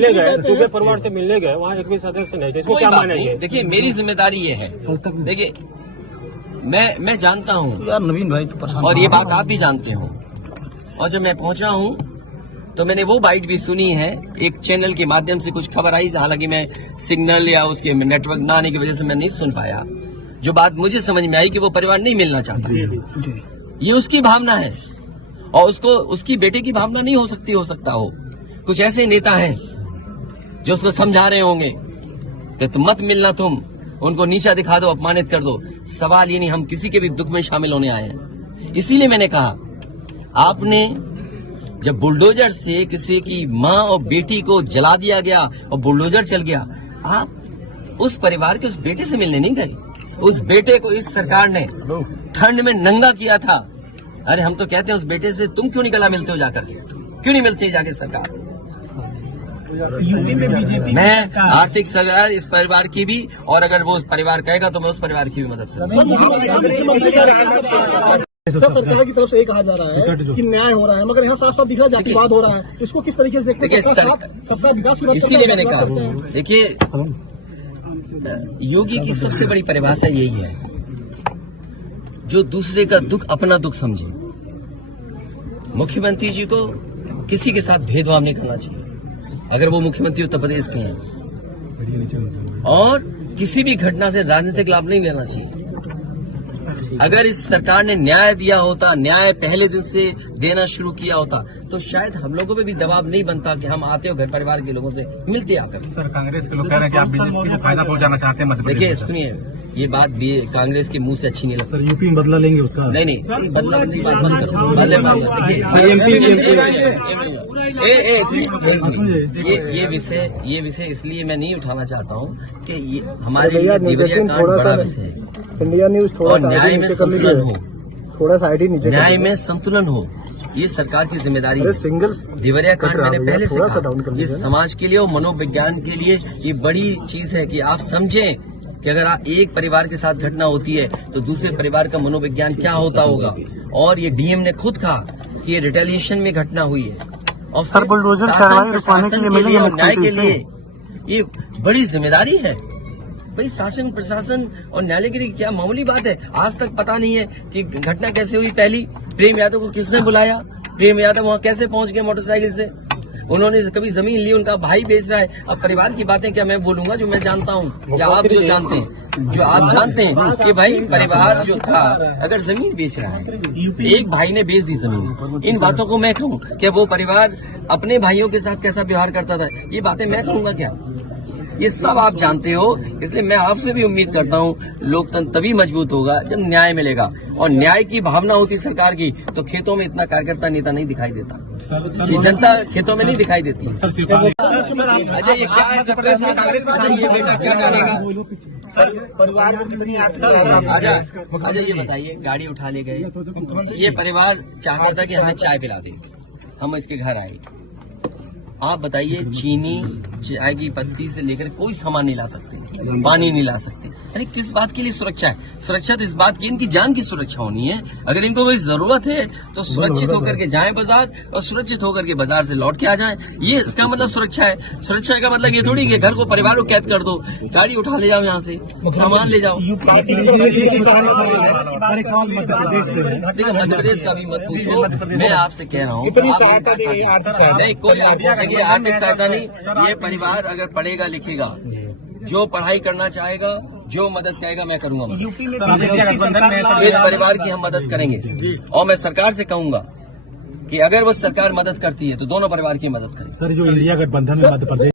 मिलने गए, सूबे परिवार से मिलने गए, वहाँ एक भी सदस्य नहीं थे, इसको क्या माना ये? देखिए मेरी जिम्मेदारी ये है, देखिए मैं जानता हूँ यार नवीन भाई तो परेशान, और ये बात आप भी जानते हो। और जब मैं पहुंचा हूँ तो मैंने वो बाइट भी सुनी है, एक चैनल के माध्यम से कुछ खबर आई, हालांकि मैं सिग्नल या उसके नेटवर्क ना आने की वजह से मैं नहीं सुन पाया। जो बात मुझे समझ में आई कि वो परिवार नहीं मिलना चाहता, ये उसकी भावना है और उसको उसकी बेटे की भावना नहीं हो सकता हो। कुछ ऐसे नेता हैं जो उसको समझा रहे होंगे कि तुम मत मिलना, तुम उनको नीचा दिखा दो, अपमानित कर दो। सवाल ये नहीं, हम किसी के भी दुख में शामिल होने आए हैं। इसीलिए मैंने कहा, आपने जब बुलडोजर से किसी की माँ और बेटी को जला दिया गया और बुलडोजर चल गया, आप उस परिवार के उस बेटे से मिलने नहीं गए। उस बेटे को इस सरकार ने ठंड में नंगा किया था। अरे हम तो कहते हैं उस बेटे से तुम क्यों नहीं गला मिलते हो जाकर, क्यों नहीं मिलते जाके सरकार? यूपी में बीजेपी मैं आर्थिक सहायता इस परिवार की भी, और अगर वो परिवार कहेगा तो मैं उस परिवार की भी मदद करूंगा। सर सरकार की तरफ से ये कहा जा रहा है कि न्याय हो रहा है, मगर यहाँ साफ साफ दिख रहा है जातिवाद हो रहा है। इसको किस तरीके से देखते हैं? सबका विकास की बात, इसीलिए मैंने कहा, देखिए योगी की सबसे बड़ी परिभाषा यही है, जो दूसरे का दुख अपना दुख समझे। मुख्यमंत्री जी को किसी के साथ भेदभाव नहीं करना चाहिए, अगर वो मुख्यमंत्री उत्तर प्रदेश के हैं, और किसी भी घटना से राजनीतिक लाभ नहीं लेना चाहिए। अगर इस सरकार ने न्याय दिया होता, न्याय पहले दिन से देना शुरू किया होता, तो शायद हम लोगों पे भी दबाव नहीं बनता कि हम आते हो घर परिवार के लोगों से मिलते आकर। सर कांग्रेस के लोग कह रहे हैं कि आप बीजेपी को फायदा पहुंचाना चाहते हैं मध्य प्रदेश। देखिए सुनिए, ये बात भी कांग्रेस के मुंह से अच्छी नहीं लगती। सर यूपी में बदला लेंगे उसका? नहीं बदला की बात मत करो। ये विषय इसलिए मैं नहीं उठाना चाहता हूँ कि ये हमारे लिए देवरिया कांड बड़ा विषय है। इंडिया न्यूज और न्याय में संतुलन हो, थोड़ा साइड ही नीचे, न्याय में संतुलन हो, ये सरकार की जिम्मेदारी है। सिंगल देवरिया कांड मैंने पहले से कहा, ये समाज के लिए और मनोविज्ञान के लिए ये बड़ी चीज है कि आप समझें कि अगर एक परिवार के साथ घटना होती है तो दूसरे परिवार का मनोविज्ञान क्या होता होगा। और ये डीएम ने खुद कहा कि ये रिटेलिएशन में घटना हुई है, और फिर प्रशासन के लिए और न्याय के लिए ये बड़ी जिम्मेदारी है। भाई शासन प्रशासन और न्यायालय के लिए क्या मामूली बात है? आज तक पता नहीं है कि घटना कैसे हुई। पहली, प्रेम यादव को किसने बुलाया? प्रेम यादव वहाँ कैसे पहुंच गए मोटरसाइकिल से? उन्होंने कभी जमीन ली, उनका भाई बेच रहा है। अब परिवार की बातें क्या मैं बोलूंगा जो मैं जानता हूँ, या आप जो जानते हैं, जो आप जानते हैं कि भाई परिवार जो था अगर जमीन बेच रहा है, एक भाई ने बेच दी जमीन, इन बातों को मैं कहूँ कि वो परिवार अपने भाइयों के साथ कैसा व्यवहार करता था, ये बातें मैं कहूँगा क्या? ये सब आप जानते हो। इसलिए मैं आपसे भी उम्मीद करता हूँ लोकतंत्र तभी मजबूत होगा जब न्याय मिलेगा, और न्याय की भावना होती सरकार की तो खेतों में इतना कार्यकर्ता नेता नहीं दिखाई देता, ये जनता खेतों में नहीं दिखाई देती। अच्छा ये क्या है सबका साथ? अच्छा ये बेटा क्या जानेगा? अच्छा ये बताइए, गाड़ी उठा ले गए, ये परिवार चाहता था कि हमें चाय पिला दे, हम इसके घर आए। आप बताइए, चीनी चाय की पत्ती से लेकर कोई सामान नहीं ला सकते, पानी नहीं ला सकते। अरे किस बात के लिए सुरक्षा है? सुरक्षा तो इस बात की इनकी जान की सुरक्षा होनी है। अगर इनको कोई जरूरत है तो सुरक्षित होकर के जाएं बाजार, और सुरक्षित होकर के बाजार से लौट के आ जाएं। ये इसका मतलब सुरक्षा है। सुरक्षा का मतलब ये थोड़ी कि घर को परिवार को कैद कर दो, गाड़ी उठा ले जाओ, यहाँ से सामान ले जाओ। देखिए मध्य प्रदेश का भी मत पूछो, मैं आपसे कह रहा हूँ नहीं कोई आर्थिक सहायता नहीं। ये परिवार अगर पढ़ेगा लिखेगा, जो पढ़ाई करना चाहेगा, जो मदद कहेगा मैं करूंगा मदद। इस परिवार की हम मदद करेंगे, और मैं सरकार से कहूंगा कि अगर वो सरकार मदद करती है तो दोनों परिवार की मदद करें। सर जो इंडिया गठबंधन में मध्य प्रदेश